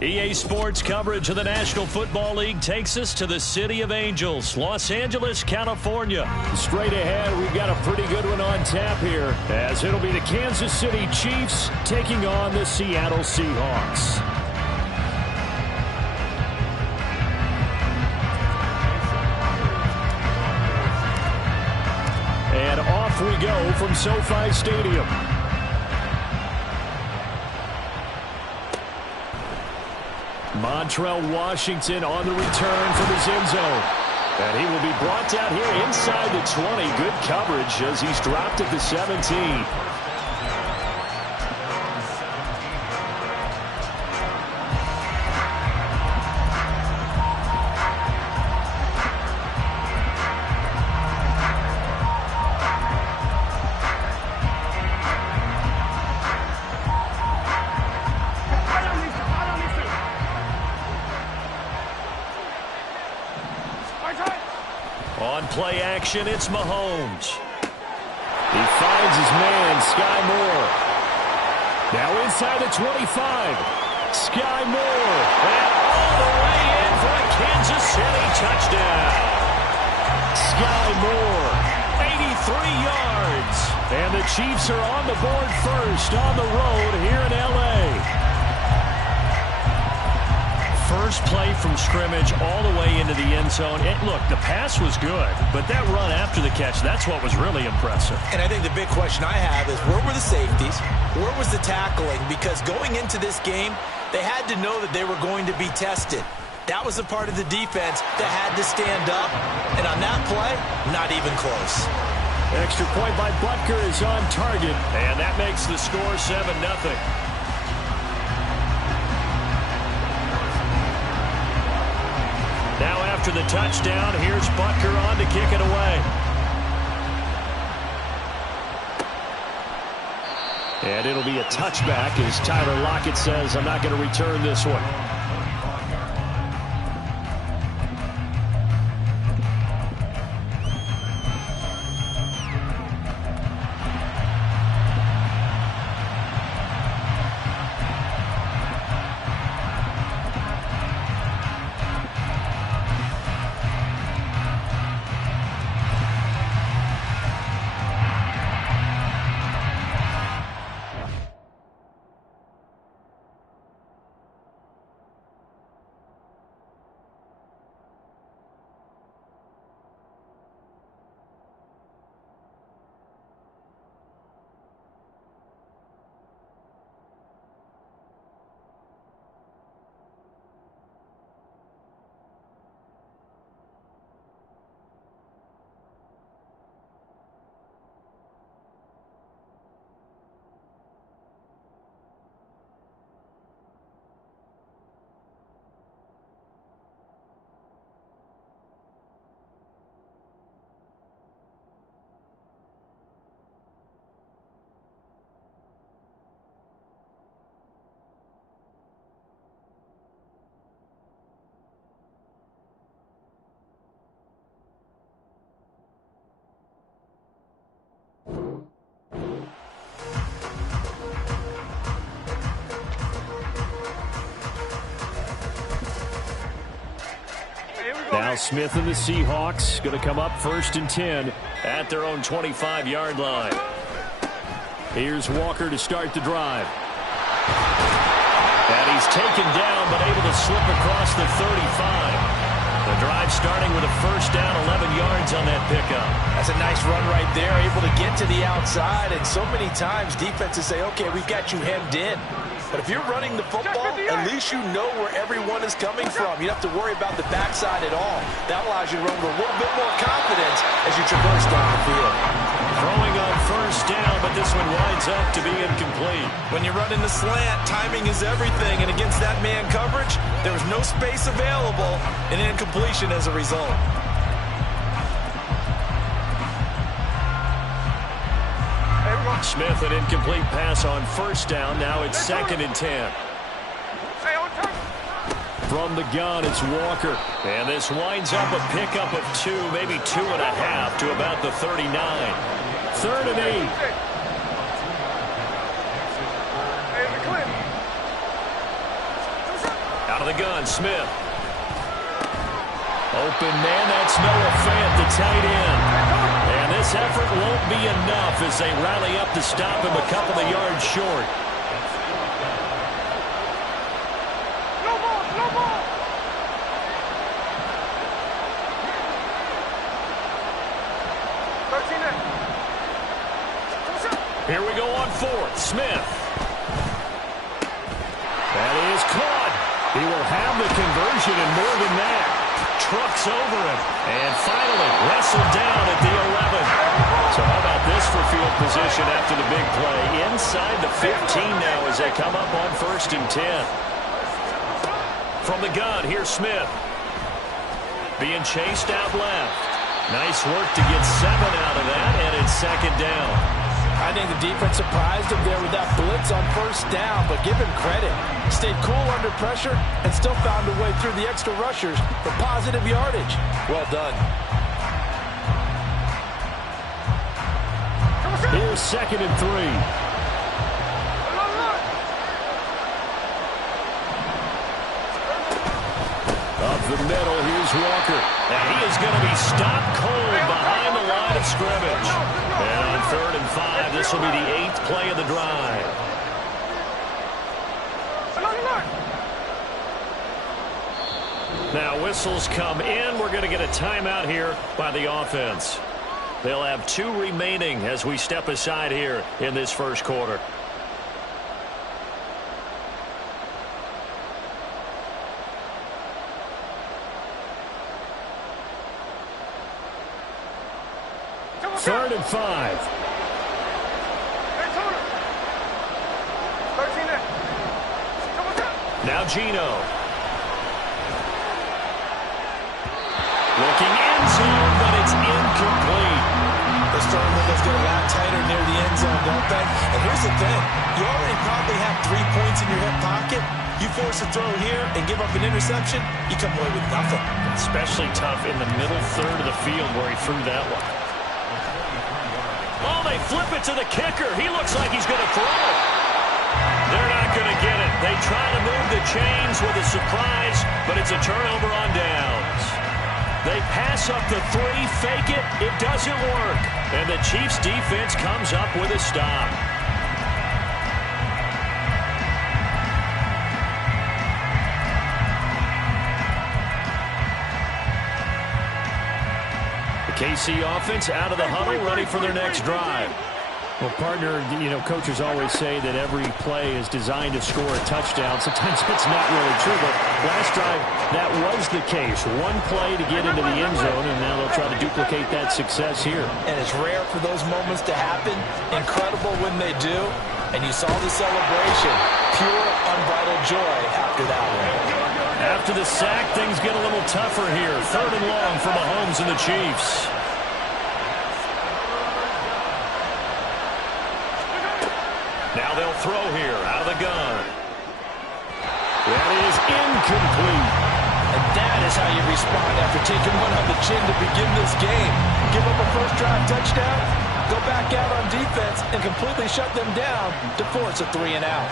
EA Sports coverage of the National Football League takes us to the City of Angels, Los Angeles, California. Straight ahead, we've got a pretty good one on tap here, as it'll be the Kansas City Chiefs taking on the Seattle Seahawks. And off we go from SoFi Stadium. Montrell Washington on the return from his end zone. And he will be brought down here inside the 20. Good coverage as he's dropped at the 17. On play action, it's Mahomes. He finds his man, Sky Moore. Now inside the 25. Sky Moore. And all the way in for a Kansas City touchdown. Sky Moore, 83 yards. And the Chiefs are on the board first on the road here in L.A. First play from scrimmage all the way into the end zone. Look, the pass was good, but that run after the catch, that's what was really impressive. And I think the big question I have is, where were the safeties? Where was the tackling? Because going into this game, they had to know that they were going to be tested. That was a part of the defense that had to stand up. And on that play, not even close. Extra point by Butker is on target. And that makes the score 7-0. Now after the touchdown, here's Butker on to kick it away. And it'll be a touchback as Tyler Lockett says, I'm not going to return this one. Now Smith and the Seahawks going to come up 1st and 10 at their own 25-yard line. Here's Walker to start the drive. And he's taken down but able to slip across the 35. The drive starting with a first down, 11 yards on that pickup. That's a nice run right there, able to get to the outside. And so many times defenses say, okay, we've got you hemmed in. But if you're running the football, at least you know where everyone is coming from. You don't have to worry about the backside at all. That allows you to run with a little bit more confidence as you traverse down the field. Throwing on first down, but this one winds up to be incomplete. When you run in the slant, timing is everything. And against that man coverage, there was no space available, and incompletion as a result. Smith, an incomplete pass on first down. Now it's 2nd and 10. From the gun, it's Walker. And this winds up a pickup of 2, maybe 2.5 to about the 39. 3rd and 8. Out of the gun, Smith. Open man, that's Noah Fant, the tight end. And this effort won't be enough as they rally up to stop him a couple of yards short. Here we go on fourth. Smith. That is caught. He will have the conversion and more than that. Trucks over him. And finally wrestled down at the 11. So how about this for field position after the big play? Inside the 15 now as they come up on 1st and 10. From the gun, here's Smith. Being chased out left. Nice work to get 7 out of that, and it's 2nd down. I think the defense surprised him there with that blitz on 1st down, but give him credit. Stayed cool under pressure and still found a way through the extra rushers for positive yardage. Well done. Here's 2nd and 3. Up the middle, here's Walker. And he is going to be stopped cold behind the line of scrimmage. And on 3rd and 5, this will be the 8th play of the drive. Now whistles come in. We're going to get a timeout here by the offense. They'll have 2 remaining as we step aside here in this first quarter. Third and 5. Now Gino. Looking end zone, but it's incomplete. Those throwing windows get a lot tighter near the end zone, don't they? And here's the thing. You already probably have 3 points in your hip pocket. You force a throw here and give up an interception, you come away with nothing. Especially tough in the middle third of the field where he threw that one. Oh, they flip it to the kicker. He looks like he's going to throw it. They're not going to get it. They try to move the chains with a surprise, but it's a turnover on downs. They pass up the 3, fake it. It doesn't work. And the Chiefs defense comes up with a stop. KC offense out of the huddle, ready for their next drive. Well, partner, coaches always say that every play is designed to score a touchdown. Sometimes it's not really true, but last drive, that was the case. 1 play to get into the end zone, and now they'll try to duplicate that success here. And it's rare for those moments to happen. Incredible when they do. And you saw the celebration. Pure, unbridled joy after that one. After the sack, things get a little tougher here. 3rd and long for Mahomes and the Chiefs. Now they'll throw here out of the gun. That is incomplete. And that is how you respond after taking one on the chin to begin this game. Give up a first drive touchdown, go back out on defense, and completely shut them down to force a 3 and out.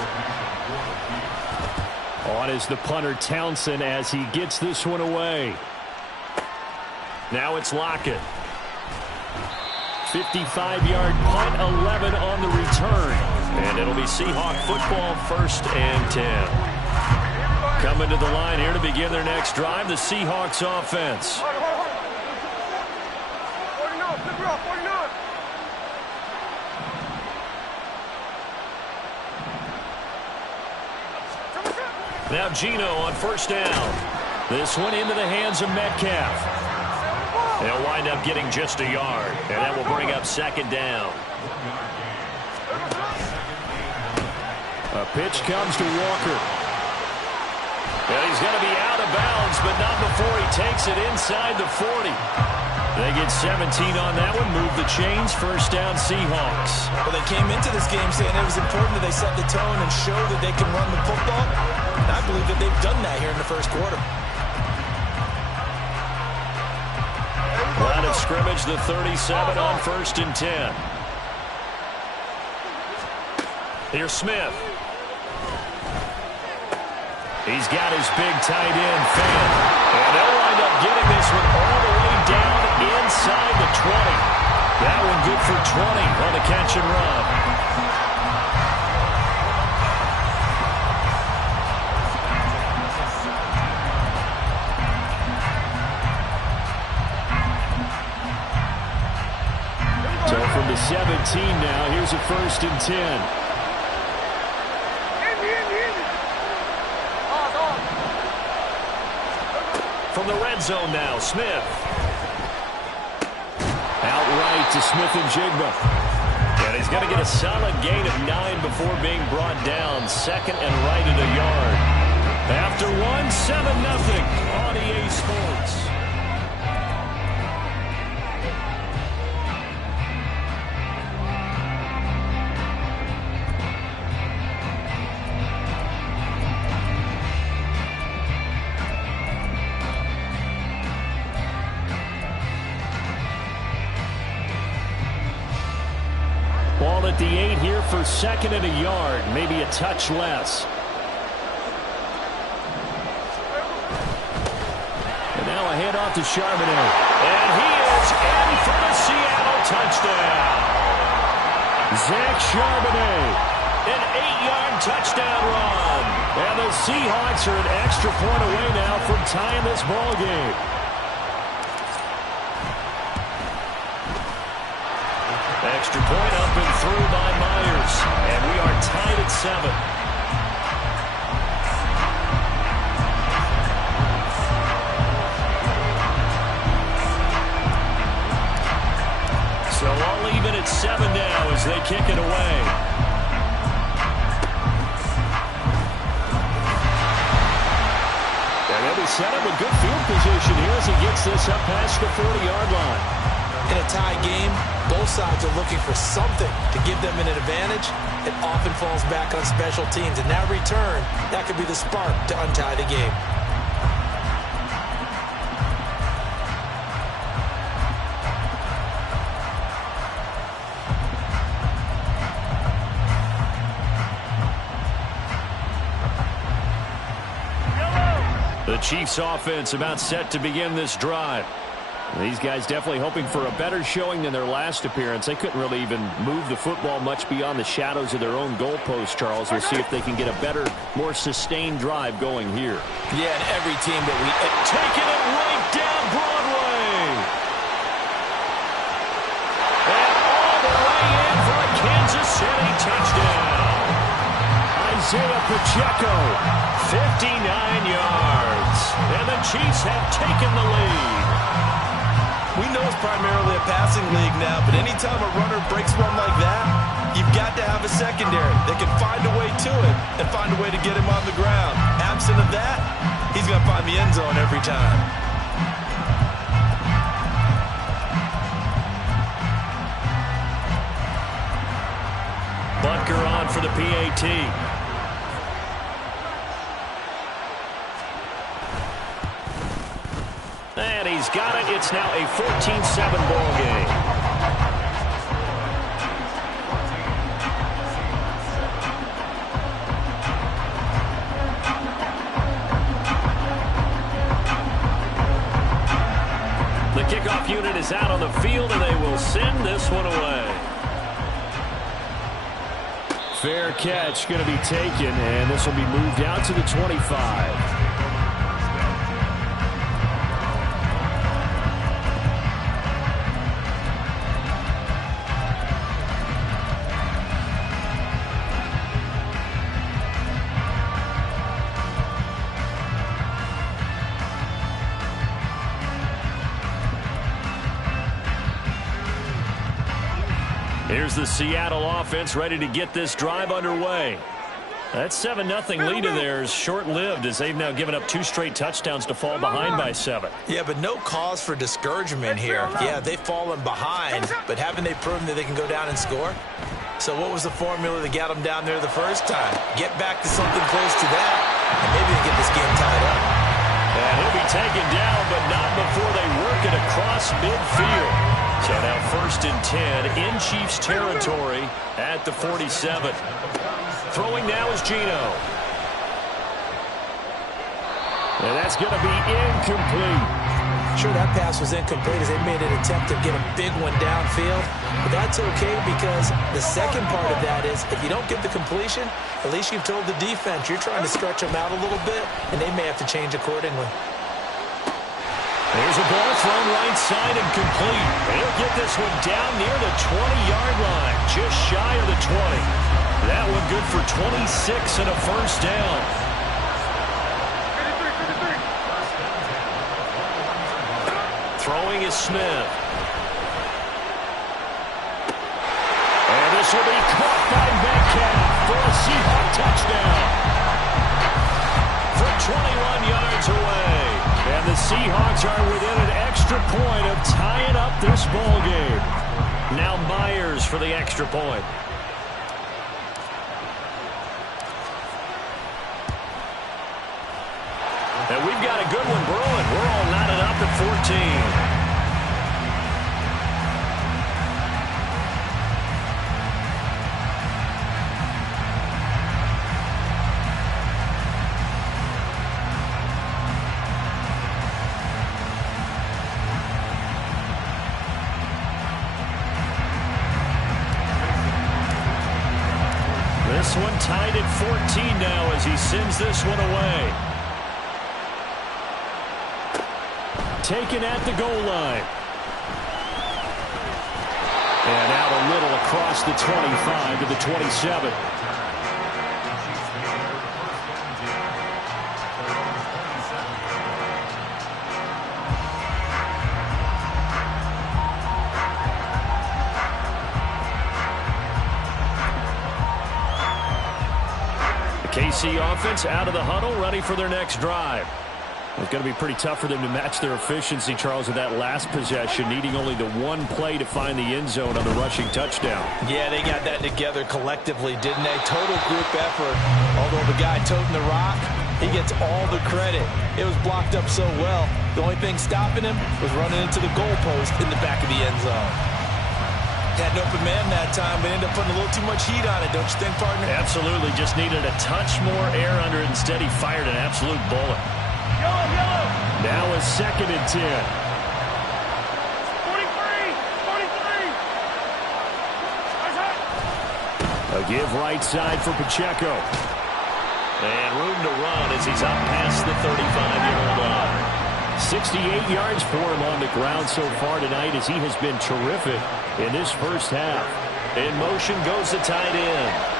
On is the punter Townsend as he gets this one away. Now it's Lockett. 55-yard punt, 11 on the return. And it'll be Seahawk football, 1st and 10. Coming to the line here to begin their next drive, the Seahawks offense. Now Gino on 1st down. This one into the hands of Metcalf. They'll wind up getting just a yard, and that will bring up 2nd down. A pitch comes to Walker. And he's going to be out of bounds, but not before he takes it inside the 40. They get 17 on that one, move the chains, 1st down Seahawks. Well, they came into this game saying it was important that they set the tone and show that they can run the football. And I believe that they've done that here in the first quarter. Line of scrimmage, the 37 on 1st and 10. Here's Smith. He's got his big tight end fan. And they'll wind up getting this one all the way down inside the 20. That one good for 20 on the catch and run. So from the 17 now, here's a 1st and 10. From the red zone now, Smith. Outright to Smith and Jigba. And he's going to get a solid gain of 9 before being brought down. 2nd and right at a yard. After 1-7-0 on EA Sports. Ball at the 8 here for 2nd and a yard, maybe a touch less. And now a handoff to Charbonnet. And he is in for the Seattle touchdown. Zach Charbonnet, an 8-yard touchdown run. And the Seahawks are an extra point away now from tying this ball game. Extra point up and through by Myers. And we are tied at 7. So all even at 7 now as they kick it away. And they'll be set up with good field position here as he gets this up past the 40-yard line. In a tie game, both sides are looking for something to give them an advantage. It often falls back on special teams. And that return, that could be the spark to untie the game. The Chiefs offense about set to begin this drive. These guys definitely hoping for a better showing than their last appearance. They couldn't really even move the football much beyond the shadows of their own goalpost, Charles. We'll see if they can get a better, more sustained drive going here. Yeah, and every team that we... Taking it right down Broadway. And all the way in for a Kansas City touchdown. Isaiah Pacheco, 59 yards. And the Chiefs have taken the lead. We know it's primarily a passing league now, but anytime a runner breaks one like that, you've got to have a secondary that can find a way to it and find a way to get him on the ground. Absent of that, he's going to find the end zone every time. Butker on for the PAT. And he's got it. It's now a 14-7 ball game. The kickoff unit is out on the field, and they will send this one away. Fair catch going to be taken, and this will be moved out to the 25. Here's the Seattle offense ready to get this drive underway. That 7-0 lead of theirs short-lived as they've now given up 2 straight touchdowns to fall behind by 7. Yeah, but no cause for discouragement here. Yeah, they've fallen behind, but haven't they proven that they can go down and score? So what was the formula that got them down there the first time? Get back to something close to that, and maybe they get this game tied up. And he'll be taken down, but not before they work it across midfield. So now 1st and 10 in Chiefs territory at the 47. Throwing now is Geno. And that's going to be incomplete. Sure, that pass was incomplete as they made an attempt to get a big one downfield. But that's okay because the second part of that is if you don't get the completion, at least you've told the defense you're trying to stretch them out a little bit, and they may have to change accordingly. There's a ball thrown right side and complete. He'll get this one down near the 20-yard line, just shy of the 20. That one good for 26 and a first down. Throwing is Smith. And this will be caught by Metcalf for a Seahawk touchdown. From 21 yards away. And the Seahawks are within an extra point of tying up this ball game. Now Myers for the extra point. And we've got a good one brewing. We're all knotted up at 14. This one tied at 14 now as he sends this one away. Taken at the goal line. And out a little across the 25 to the 27. KC offense out of the huddle, ready for their next drive. It's going to be pretty tough for them to match their efficiency, Charles, with that last possession, needing only the one play to find the end zone on the rushing touchdown. Yeah, they got that together collectively, didn't they? Total group effort. Although the guy toting the rock, he gets all the credit. It was blocked up so well. The only thing stopping him was running into the goalpost in the back of the end zone. Had an open man that time, but ended up putting a little too much heat on it, don't you think, partner? Absolutely. Just needed a touch more air under it. Instead, he fired an absolute bullet. Now a 2nd and 10. 43. A give right side for Pacheco. And room to run as he's up past the 35-yard line. 68 yards for him on the ground so far tonight as he has been terrific in this first half. In motion goes the tight end.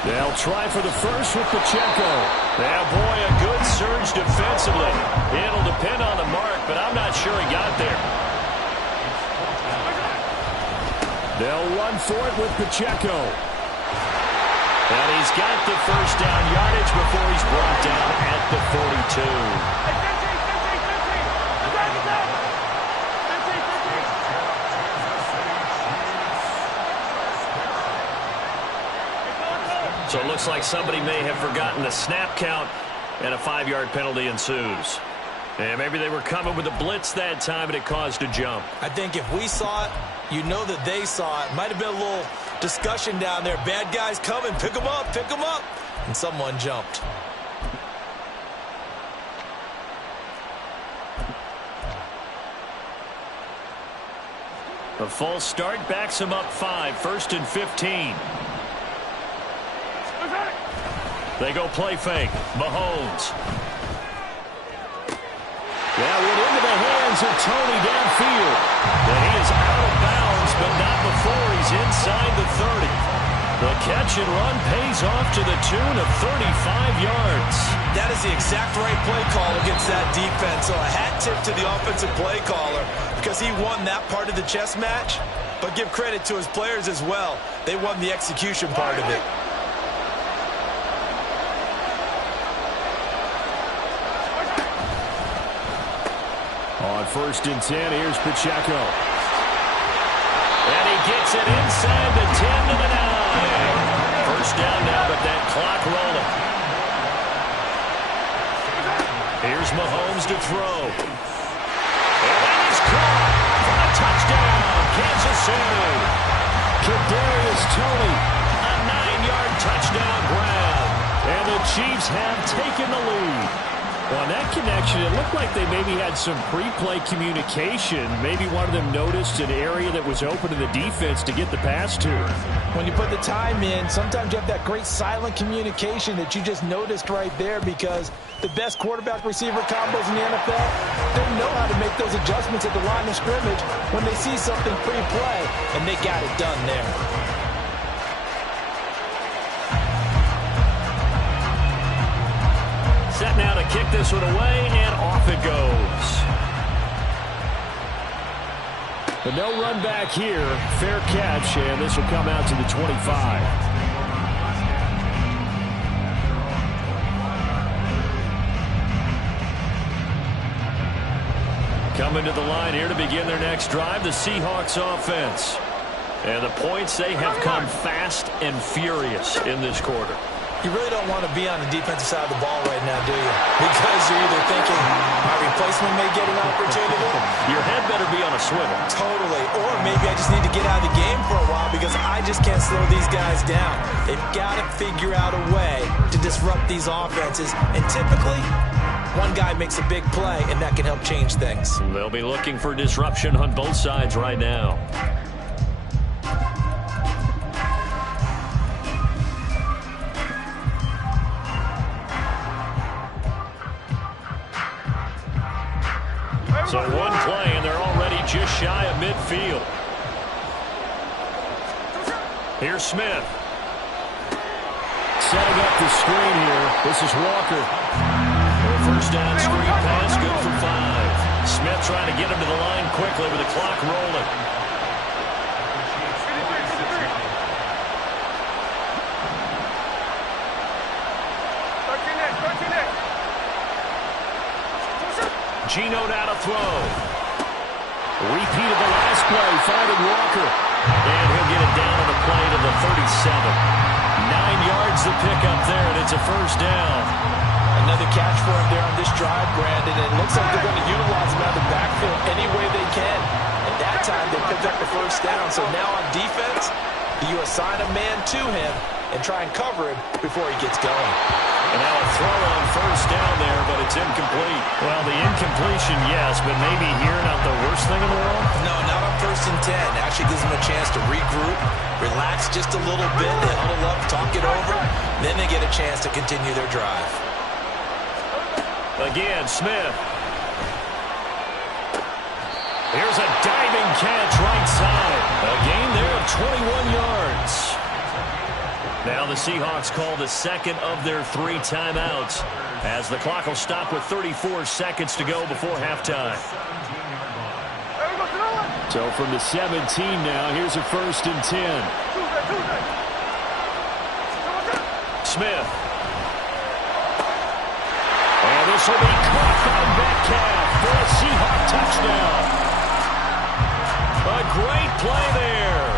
They'll try for the first with Pacheco. Yeah, boy, a good surge defensively. It'll depend on the mark, but I'm not sure he got there. They'll run for it with Pacheco. And he's got the first down yardage before he's brought down at the 42. So it looks like somebody may have forgotten the snap count, and a 5-yard penalty ensues. And maybe they were coming with a blitz that time, and it caused a jump. I think if we saw it, you know that they saw it. Might have been a little discussion down there. Bad guys coming. Pick them up. Pick them up. And someone jumped. A false start backs him up 5. 1st and 15. They go play fake. Mahomes. That went into the hands of Tony downfield. And he is out of bounds, but not before he's inside the 30. The catch and run pays off to the tune of 35 yards. That is the exact right play call against that defense. So a hat tip to the offensive play caller because he won that part of the chess match. But give credit to his players as well. They won the execution part of it. On 1st and 10, here's Pacheco. And he gets it inside the 10 to the 9. First down now, but that clock rolling. Here's Mahomes to throw. And that is caught for a touchdown, Kansas City. Kadarius Toney. A 9-yard touchdown grab. And the Chiefs have taken the lead. On that connection, it looked like they maybe had some pre-play communication. Maybe one of them noticed an area that was open to the defense to get the pass to. When you put the time in, sometimes you have that great silent communication that you just noticed right there, because the best quarterback-receiver combos in the NFL, they know how to make those adjustments at the line of scrimmage when they see something pre-play, and they got it done there. Set now to kick this one away, and off it goes. But no run back here. Fair catch, and this will come out to the 25. Coming to the line here to begin their next drive, the Seahawks offense. And the points, they have come fast and furious in this quarter. You really don't want to be on the defensive side of the ball right now, do you? Because you're either thinking, my replacement may get an opportunity. Your head better be on a swivel. Totally. Or maybe I just need to get out of the game for a while because I just can't slow these guys down. They've got to figure out a way to disrupt these offenses. And typically, one guy makes a big play, and that can help change things. They'll be looking for disruption on both sides right now. So one play, and they're already just shy of midfield. Here's Smith. Setting up the screen here. This is Walker. First down screen pass, good for 5. Smith trying to get him to the line quickly with the clock rolling. Gino now to throw. Repeat of the last play, finding Walker. And he'll get it down on the play to the 37. 9 yards to pick up there, and it's a first down. Another catch for him there on this drive, Brandon. And it looks like they're going to utilize him out of the backfield any way they can. At that time, they picked up the first down. So now on defense, you assign a man to him and try and cover him before he gets going. And now a throw on first down there, but it's incomplete. Well, the incompletion, yes, but maybe here not the worst thing in the world? No, not on 1st and 10. Actually gives them a chance to regroup, relax just a little bit, they huddle up, talk it over, then they get a chance to continue their drive. Again, Smith. Here's a diving catch right side. A gain there of 21 yards. Now the Seahawks call the second of their 3 timeouts as the clock will stop with 34 seconds to go before halftime. So from the 17 now, here's a 1st and 10. Smith. And this will be caught by Metcalf for a Seahawk touchdown. A great play there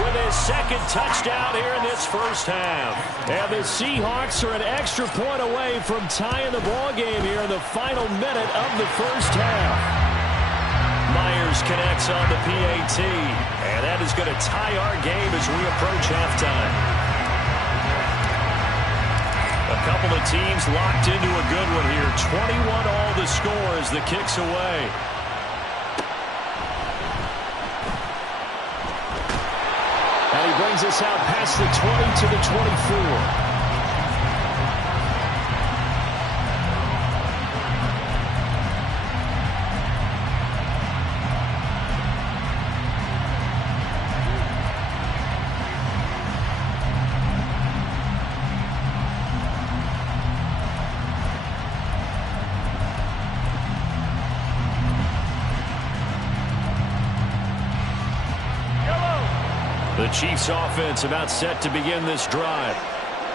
with his 2nd touchdown here in this first half. And the Seahawks are an extra point away from tying the ball game here in the final minute of the first half. Myers connects on the PAT, and that is going to tie our game as we approach halftime. A couple of teams locked into a good one here. 21 all the score as the kick's away. And he brings us out past the 20 to the 24. The Chiefs offense about set to begin this drive.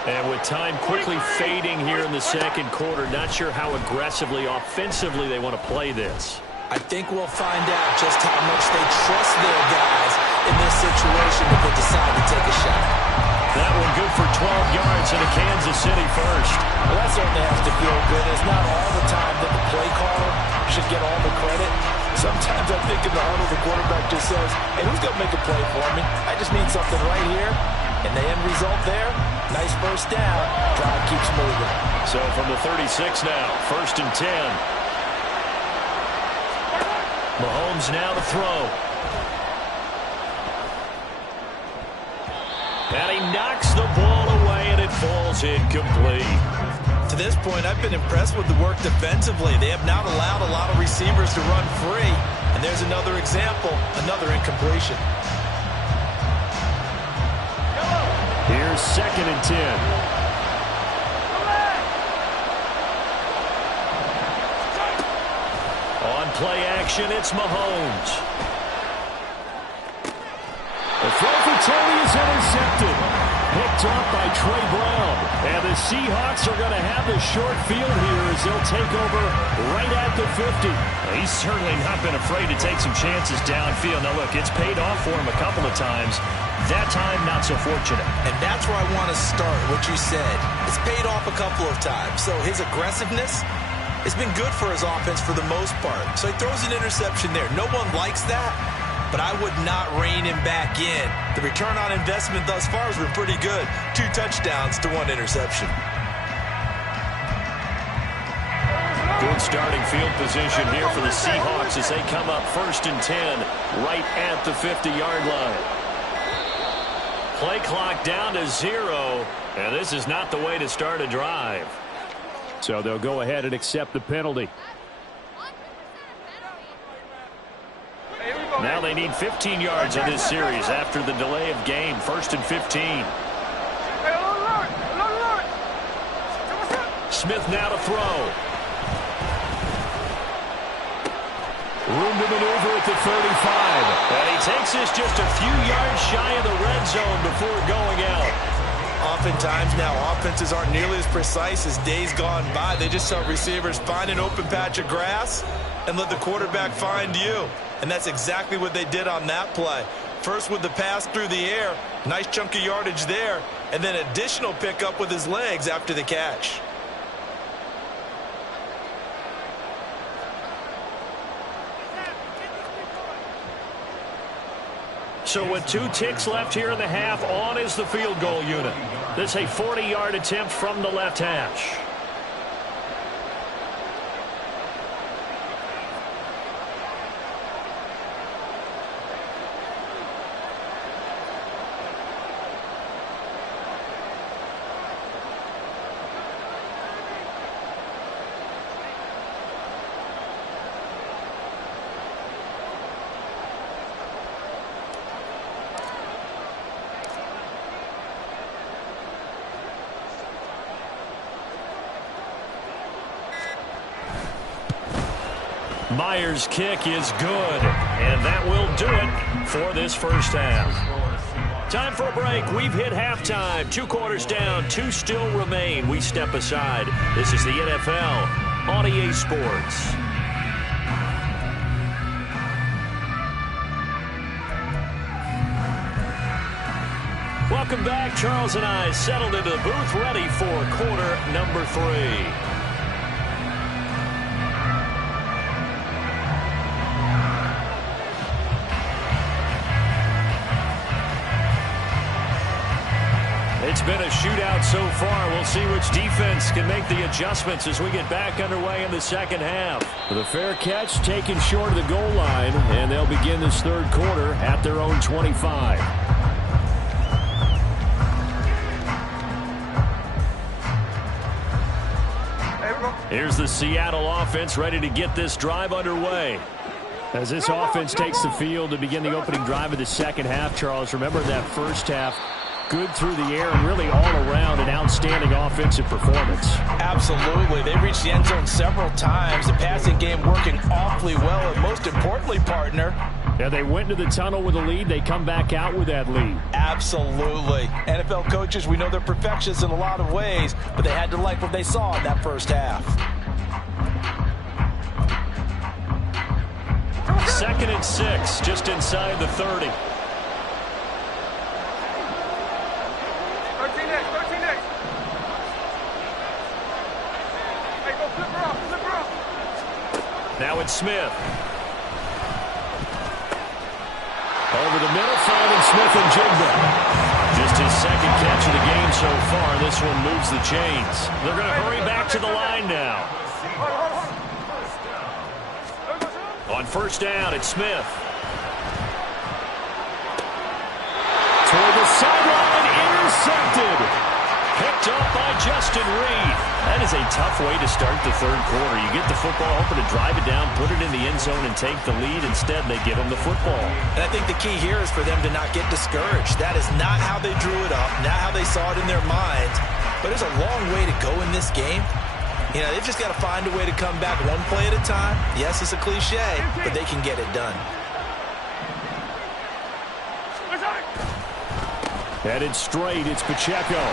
And with time quickly fading here in the second quarter, not sure how aggressively, offensively they want to play this. I think we'll find out just how much they trust their guys in this situation if they decide to take a shot. That one good for 12 yards into Kansas City first. Well, that certainly has to feel good. It's not all the time that the play caller should get all the credit. Sometimes I think in the huddle, the quarterback just says, hey, who's going to make a play for me? I just need something right here. And the end result there, Nice first down. Drive keeps moving. So from the 36 now, 1st and 10. Mahomes now to throw. And he knocks the ball away, and it falls incomplete. To this point, I've been impressed with the work defensively. They have not allowed a lot of receivers to run free. And there's another example, another incompletion. Here's 2nd and 10. On play action, it's Mahomes. The throw for Tony is intercepted. Picked off by Trey Brown. And the Seahawks are going to have the short field here as they'll take over right at the 50. He's certainly not been afraid to take some chances downfield. Now, look, it's paid off for him a couple of times. That time, not so fortunate. And that's where I want to start, what you said. It's paid off a couple of times. So his aggressiveness has been good for his offense for the most part. So he throws an interception there. No one likes that, but I would not rein him back in. The return on investment thus far has been pretty good. 2 touchdowns to 1 interception. Good starting field position here for the Seahawks as they come up 1st and 10 right at the 50-yard line. Play clock down to 0, and this is not the way to start a drive. So they'll go ahead and accept the penalty. Now they need 15 yards in this series after the delay of game. 1st and 15. Smith now to throw. Room to maneuver at the 35. And he takes this just a few yards shy of the red zone before going out. Oftentimes now, offenses aren't nearly as precise as days gone by. They just tell receivers, find an open patch of grass and let the quarterback find you. And that's exactly what they did on that play. First with the pass through the air, nice chunk of yardage there, and then additional pickup with his legs after the catch. So with 2 ticks left here in the half, on is the field goal unit. This is a 40-yard attempt from the left hash. Myers' kick is good, and that will do it for this first half. Time for a break. We've hit halftime. 2 quarters down, 2 still remain. We step aside. This is the NFL on EA Sports. Welcome back. Charles and I settled into the booth, ready for quarter number 3. It's been a shootout so far. We'll see which defense can make the adjustments as we get back underway in the second half. The fair catch taken short of the goal line, and they'll begin this 3rd quarter at their own 25. Here's the Seattle offense ready to get this drive underway. As this offense takes the field to begin the opening drive of the second half, Charles, remember that first half, good through the air and really all around an outstanding offensive performance. Absolutely. They reached the end zone several times. The passing game working awfully well, and most importantly, partner, yeah, they went into the tunnel with a lead. They come back out with that lead. Absolutely. NFL coaches, we know they're perfectionists in a lot of ways, but they had to like what they saw in that first half. 2nd and 6, just inside the 30. Now it's Smith. Over the middle, finding Smith and Jigba. Just Just his second catch of the game so far. This one moves the chains. They're going to hurry back to the line now. On first down, it's Smith. Toward the sideline, intercepted. Picked up by Justin Reed. That is a tough way to start the third quarter. You get the football, hoping to drive it down, put it in the end zone, and take the lead. Instead, they give him the football. And I think the key here is for them to not get discouraged. That is not how they drew it up, not how they saw it in their minds. But there's a long way to go in this game. You know, they've just got to find a way to come back one play at a time. Yes, it's a cliche, but they can get it done. Headed straight, it's Pacheco.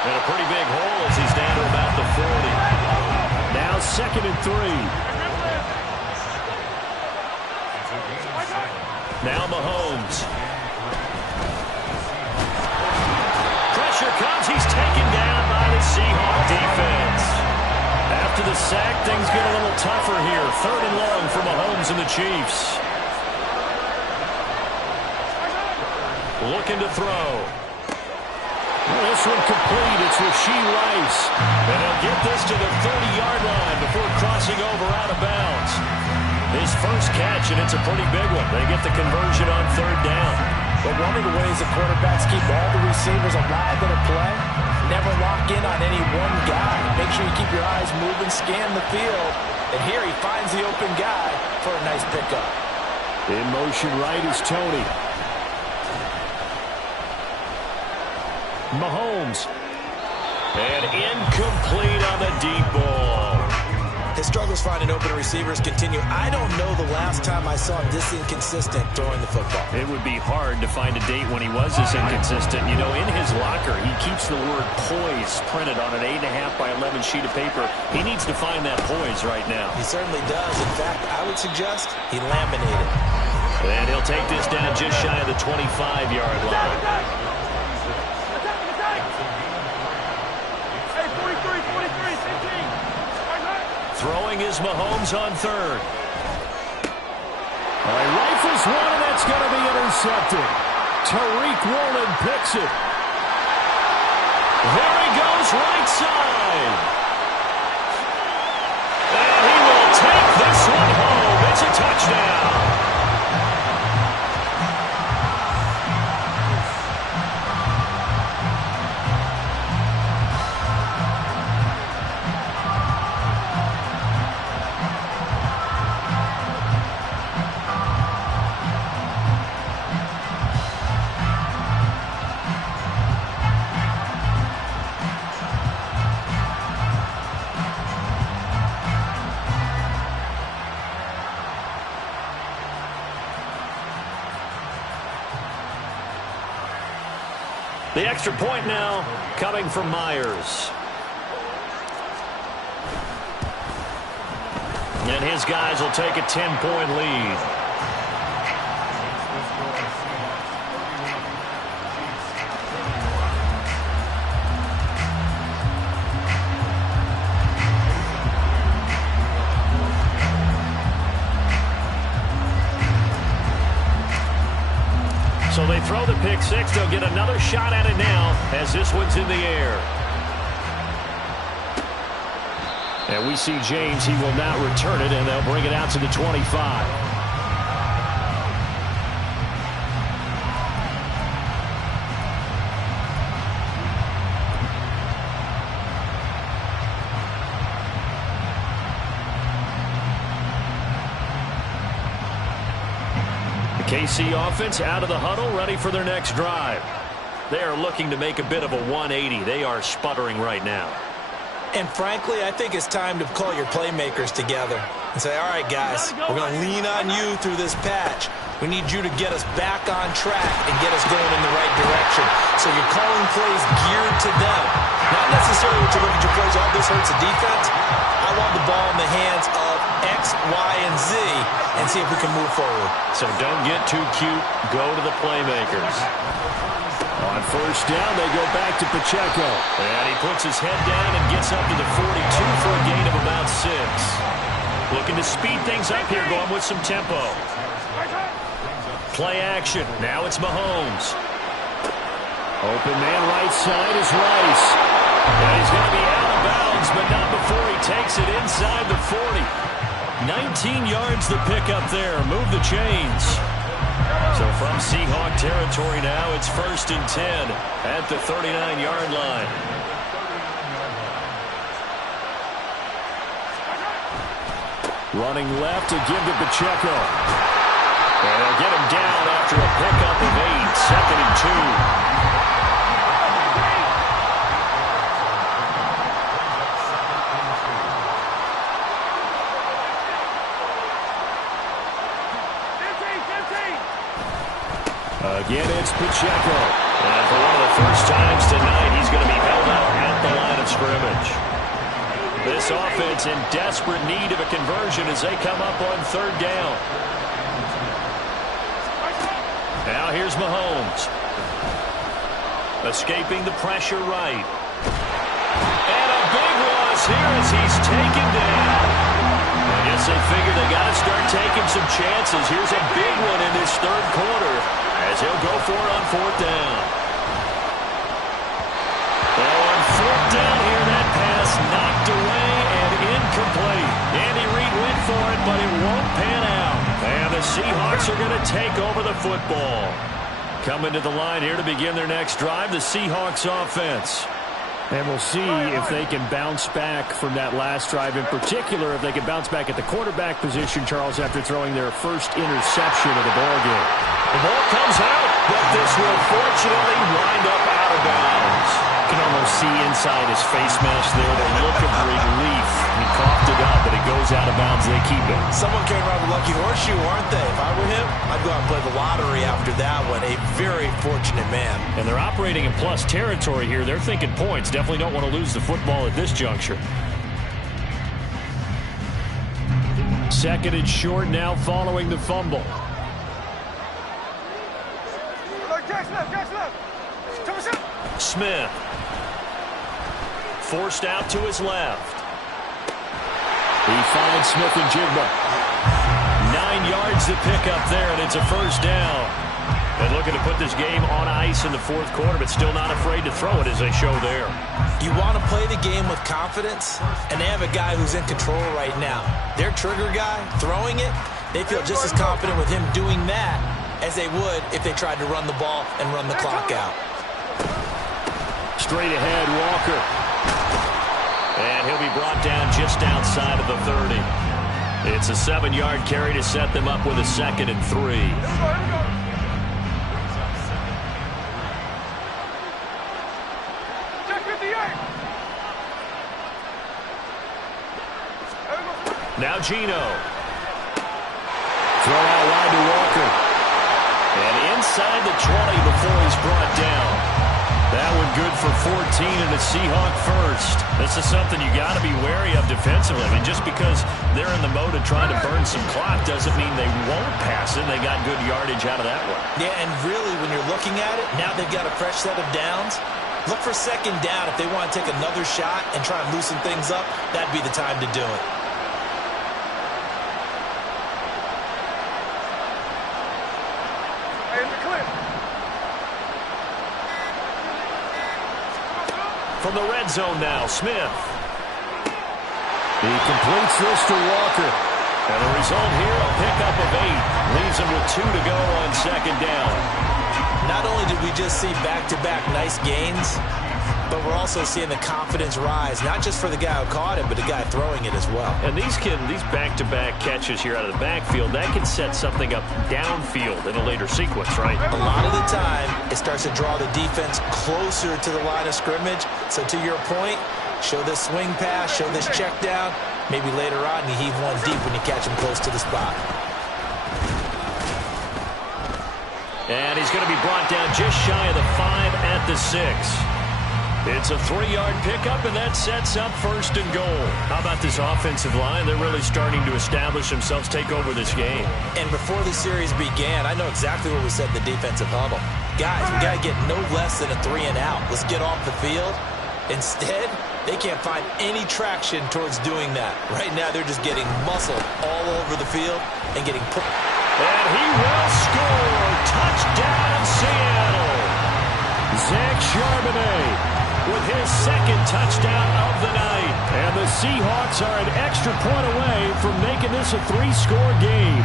And a pretty big hole as he's down to about the 40. Now 2nd and 3. Now Mahomes. Pressure comes. He's taken down by the Seahawks defense. After the sack, things get a little tougher here. 3rd and long for Mahomes and the Chiefs. Looking to throw. This one complete. It's Rashee Rice. And he'll get this to the 30-yard line before crossing over out of bounds. His first catch, and it's a pretty big one. They get the conversion on 3rd down. But one of the ways the quarterbacks keep all the receivers alive in a play, never lock in on any one guy. Make sure you keep your eyes moving, scan the field. And here he finds the open guy for a nice pickup. In motion right is Tony. Mahomes. And incomplete on the deep ball. His struggles finding open receivers continue. I don't know the last time I saw him this inconsistent throwing the football. It would be hard to find a date when he was this inconsistent. You know, in his locker, he keeps the word poise printed on an 8.5 by 11 sheet of paper. He needs to find that poise right now. He certainly does. In fact, I would suggest he laminated. And he'll take this down just shy of the 25-yard line. Throwing is Mahomes on 3rd. Rifles one, and that's going to be intercepted. Tariq Woolen picks it. There he goes, right side. And he will take this one home. It's a touchdown. The extra point now coming from Myers. And his guys will take a 10-point lead. So they throw the pick six. They'll get another shot at it now as this one's in the air. And we see James. He will not return it, and they'll bring it out to the 25. KC offense out of the huddle, ready for their next drive. They are looking to make a bit of a 180. They are sputtering right now. And frankly, I think it's time to call your playmakers together and say, all right, guys, we're going to lean on you through this patch. We need you to get us back on track and get us going in the right direction. So you're calling plays geared to them. Not necessarily what you look at your plays, oh, this hurts the defense. I want the ball in the hands of X, Y, and Z and see if we can move forward. So don't get too cute. Go to the playmakers. On first down, they go back to Pacheco. And he puts his head down and gets up to the 42 for a gain of about 6. Looking to speed things up here, going with some tempo. Play action. Now it's Mahomes. Open man right side is Rice. And he's going to be out of bounds, but not before he takes it inside the 40. 19 yards to pick up there. Move the chains. So from Seahawk territory now, it's 1st and 10 at the 39-yard line. Running left to give to Pacheco. And they'll get him down after a pickup of 8. 2nd and 2. Again, it's Pacheco. And for one of the first times tonight, he's going to be held up at the line of scrimmage. This offense in desperate need of a conversion as they come up on 3rd down. Now here's Mahomes. Escaping the pressure right. And a big loss here as he's taken down. I guess they figured they got to start taking some chances. Here's a big one in this 3rd quarter as he'll go for it on 4th down. Well, on 4th down here, that pass knocked away and incomplete. Andy Reid went for it, but it won't pan out. And the Seahawks are going to take over the football. Coming to the line here to begin their next drive, the Seahawks offense. And we'll see if they can bounce back from that last drive. In particular, if they can bounce back at the quarterback position, Charles, after throwing their first interception of the ballgame. The ball comes out, but this will fortunately wind up out of bounds. You can almost see inside his face mask there the look of relief. He coughed it up, but it goes out of bounds. They keep it. Someone came around with lucky horseshoe, aren't they? If I were him, I'd go out and play the lottery after that one. A very fortunate man. And they're operating in plus territory here. They're thinking points. Definitely don't want to lose the football at this juncture. 2nd and short now following the fumble. Smith. Forced out to his left. He finds Smith and Jigba. 9 yards to pick up there, and it's a 1st down. And looking to put this game on ice in the 4th quarter, but still not afraid to throw it as they show there. You want to play the game with confidence, and they have a guy who's in control right now. Their trigger guy, throwing it, they feel just as confident with him doing that as they would if they tried to run the ball and run the clock out. Straight ahead, Walker. And he'll be brought down just outside of the 30. It's a 7-yard carry to set them up with a 2nd and 3. Now Geno. Throw out wide to Walker. And inside the 20 before he's brought down. That one good for 14 and a Seahawk first. This is something you got to be wary of defensively. I mean, just because they're in the mode of trying to burn some clock doesn't mean they won't pass it. They got good yardage out of that one. Yeah, and really, when you're looking at it, now they've got a fresh set of downs. Look for 2nd down. If they want to take another shot and try and loosen things up, that'd be the time to do it. From the red zone now, Smith. He completes this to Walker. And the result here, a pickup of 8. Leaves him with 2 to go on 2nd down. Not only did we just see back-to-back nice gains, but we're also seeing the confidence rise, not just for the guy who caught it, but the guy throwing it as well. And these back-to-back catches here out of the backfield, that can set something up downfield in a later sequence, right? A lot of the time, it starts to draw the defense closer to the line of scrimmage. So to your point, show this swing pass, show this check down. Maybe later on you heave one deep when you catch him close to the spot. And he's going to be brought down just shy of the 5 at the 6. It's a 3-yard pickup, and that sets up 1st and goal. How about this offensive line? They're really starting to establish themselves, take over this game. And before the series began, I know exactly what we said in the defensive huddle. Guys, we got to get no less than a 3 and out. Let's get off the field. Instead, they can't find any traction towards doing that. Right now, they're just getting muscle all over the field and getting put. And he will score. Touchdown, Seattle. Zach Charbonnet with his second touchdown of the night. And the Seahawks are an extra point away from making this a 3-score game.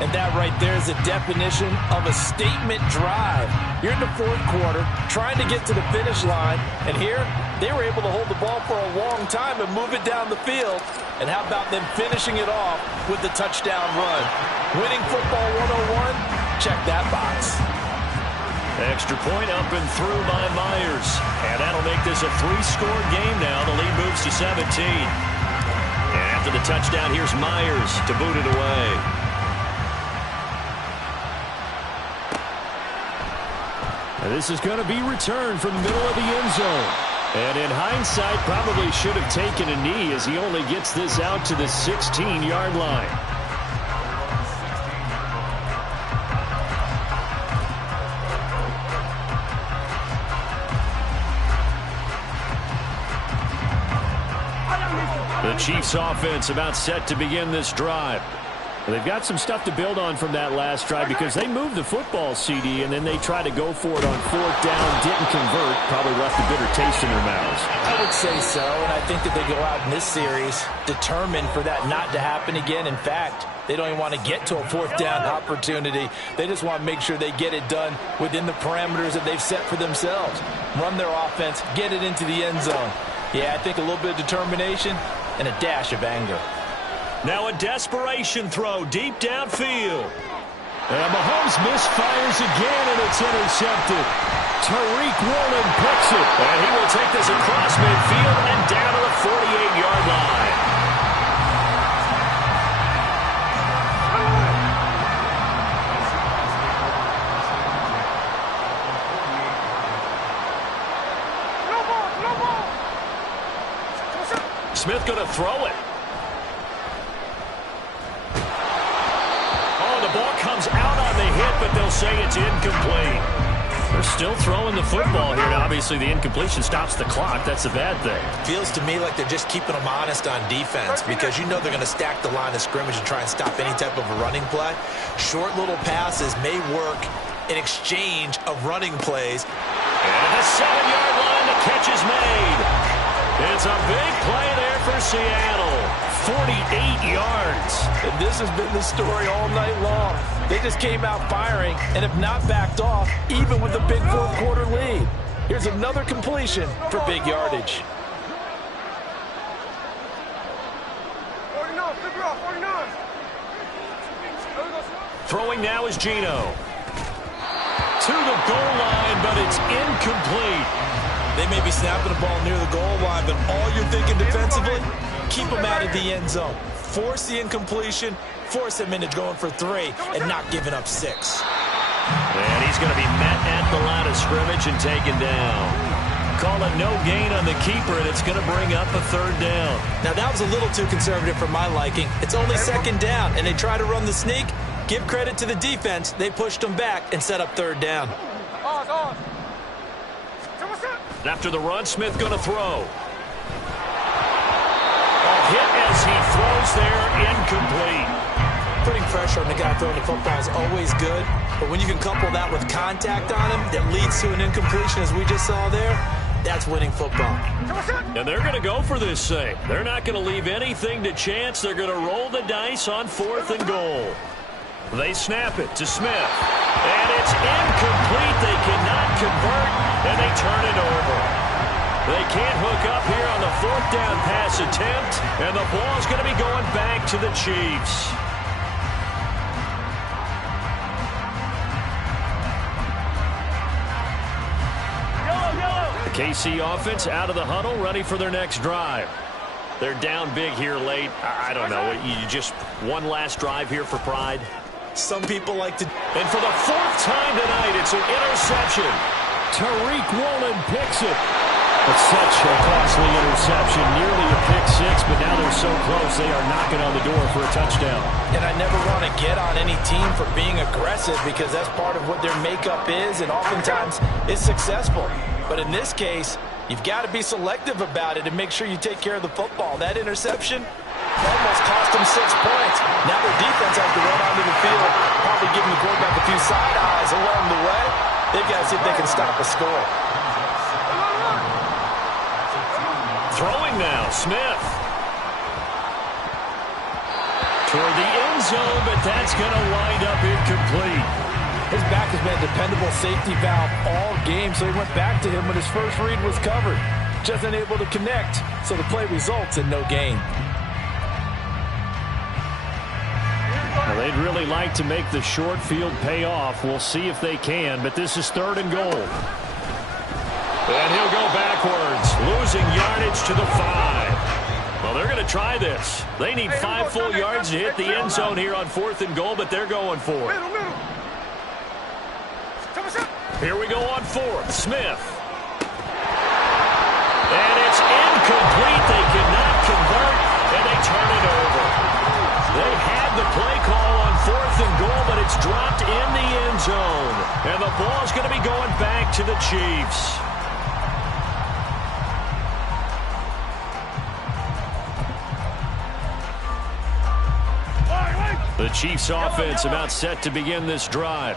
And that right there is the definition of a statement drive. You're in the fourth quarter, trying to get to the finish line, and here they were able to hold the ball for a long time and move it down the field. And how about them finishing it off with the touchdown run? Winning football 101? Check that box. Extra point up and through by Myers. And that'll make this a 3-score game now. The lead moves to 17. And after the touchdown, here's Myers to boot it away. And this is going to be returned from the middle of the end zone. And in hindsight, probably should have taken a knee as he only gets this out to the 16-yard line. The Chiefs offense about set to begin this drive. They've got some stuff to build on from that last drive because they moved the football, CD, and then they tried to go for it on fourth down, didn't convert, probably left a bitter taste in their mouths. I would say so, and I think that they go out in this series determined for that not to happen again. In fact, they don't even want to get to a fourth down opportunity. They just want to make sure they get it done within the parameters that they've set for themselves. Run their offense, get it into the end zone. Yeah, I think a little bit of determination and a dash of anger. Now a desperation throw deep downfield. And Mahomes misfires again, and it's intercepted. Tariq Woolen picks it. And he will take this across midfield and down to the 48-yard line. Smith going to throw it. Ball comes out on the hit, but they'll say it's incomplete. They're still throwing the football here. Now, obviously, the incompletion stops the clock. That's a bad thing. Feels to me like they're just keeping them honest on defense because you know they're going to stack the line of scrimmage and try and stop any type of a running play. Short little passes may work in exchange of running plays. And at the 7-yard line, the catch is made. It's a big play there for Seattle. 48 yards. And this has been the story all night long. They just came out firing and have not backed off, even with a big fourth quarter lead. Here's another completion for big yardage. Throwing now is Geno. To the goal line, but it's incomplete. They may be snapping the ball near the goal line, but all you're thinking defensively, keep them out of the end zone. Force the incompletion, force them into going for 3 and not giving up 6. And he's going to be met at the line of scrimmage and taken down. Call it no gain on the keeper, and it's going to bring up a 3rd down. Now, that was a little too conservative for my liking. It's only 2nd down, and they try to run the sneak. Give credit to the defense. They pushed them back and set up 3rd down. After the run, Smith going to throw. Hit as he throws there, incomplete. Putting pressure on the guy throwing the football is always good, but when you can couple that with contact on him that leads to an incompletion, as we just saw there, that's winning football. And they're going to go for this thing. They're not going to leave anything to chance. They're going to roll the dice on 4th and goal. They snap it to Smith, and it's incomplete. They cannot convert, and they turn it over. They can't hook up here on the 4th down pass attempt, and the ball's going to be going back to the Chiefs. The KC offense out of the huddle, ready for their next drive. They're down big here late. I don't know. You just one last drive here for pride. Some people like to. And for the 4th time tonight, it's an interception. Tariq Woolen picks it. It's such a costly interception, nearly a pick-6, but now they're so close they are knocking on the door for a touchdown. And I never want to get on any team for being aggressive because that's part of what their makeup is, and oftentimes it's successful. But in this case, you've got to be selective about it and make sure you take care of the football. That interception almost cost them 6 points. Now their defense has to run onto the field, probably giving the quarterback a few side eyes along the way. They've got to see if they can stop a score. Throwing now, Smith. Toward the end zone, but that's going to wind up incomplete. His back has been a dependable safety valve all game, so he went back to him when his first read was covered. Just unable to connect, so the play results in no gain. Well, they'd really like to make the short field pay off. We'll see if they can, but this is 3rd and goal. And he'll go backwards, losing yardage to the 5. Well, they're going to try this. They need 5 full yards to hit the end zone here on 4th and goal, but they're going for it. Here we go on 4th. Smith. And it's incomplete. They cannot convert, and they turn it over. They had the play call on 4th and goal, but it's dropped in the end zone. And the ball's going to be going back to the Chiefs. The Chiefs offense about set to begin this drive.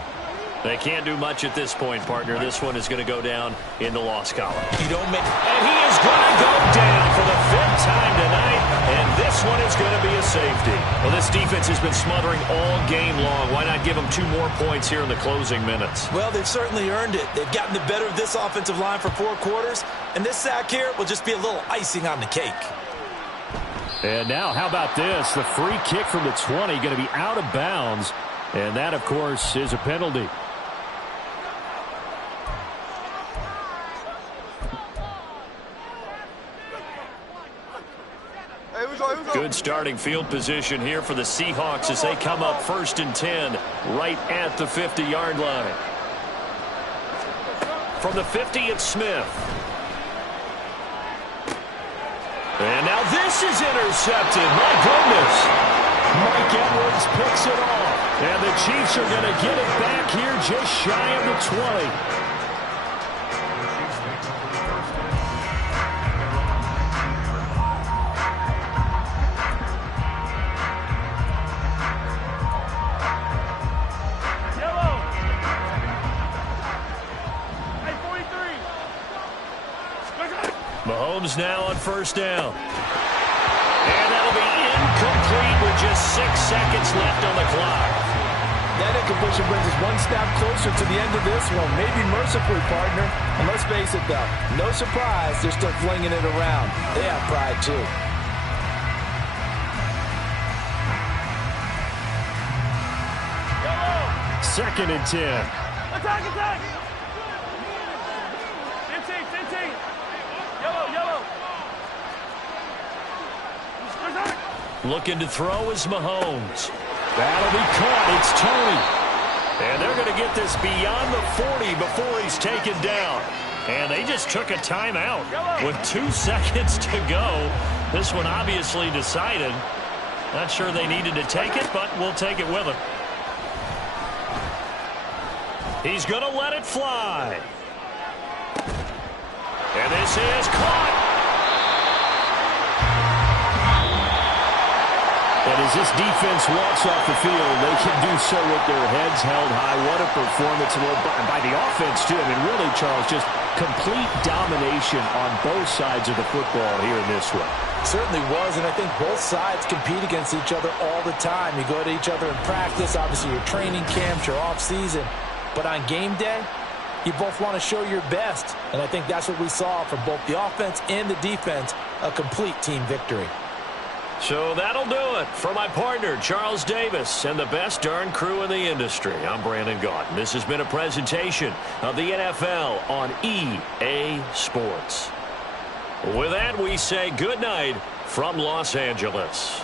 They can't do much at this point, partner. This one is going to go down in the loss column. You don't make... And he is going to go down for the 5th time tonight, and this one is going to be a safety. Well, this defense has been smothering all game long. Why not give them 2 more points here in the closing minutes? Well, they've certainly earned it. They've gotten the better of this offensive line for 4 quarters, and this sack here will just be a little icing on the cake. And now, how about this? The free kick from the 20 going to be out of bounds, and that, of course, is a penalty. Good starting field position here for the Seahawks as they come up 1st and 10 right at the 50-yard line. From the 50, it's Smith. And now this is intercepted. My goodness. Mike Edwards picks it off. And the Chiefs are going to get it back here just shy of the 20. Mahomes now on 1st down. And that'll be incomplete with just 6 seconds left on the clock. That incompletion brings us 1 step closer to the end of this one. Maybe mercifully, partner. And let's face it, though, no surprise they're still flinging it around. They have pride, too. Second and 10. Attack, attack! 15. Yellow. Looking to throw is Mahomes. That'll be caught. It's Tony. And they're going to get this beyond the 40 before he's taken down. And they just took a timeout with 2 seconds to go. This one obviously decided. Not sure they needed to take it, but we'll take it with them. He's going to let it fly. And this is caught. And as this defense walks off the field, they can do so with their heads held high. What a performance by the offense, too. I mean, really, Charles, just complete domination on both sides of the football here in this one. Certainly was, and I think both sides compete against each other all the time. You go to each other in practice, obviously your training camps, your off-season. But on game day, you both want to show your best. And I think that's what we saw from both the offense and the defense, a complete team victory. So that'll do it for my partner, Charles Davis, and the best darn crew in the industry. I'm Brandon Gaudin. This has been a presentation of the NFL on EA Sports. With that, we say good night from Los Angeles.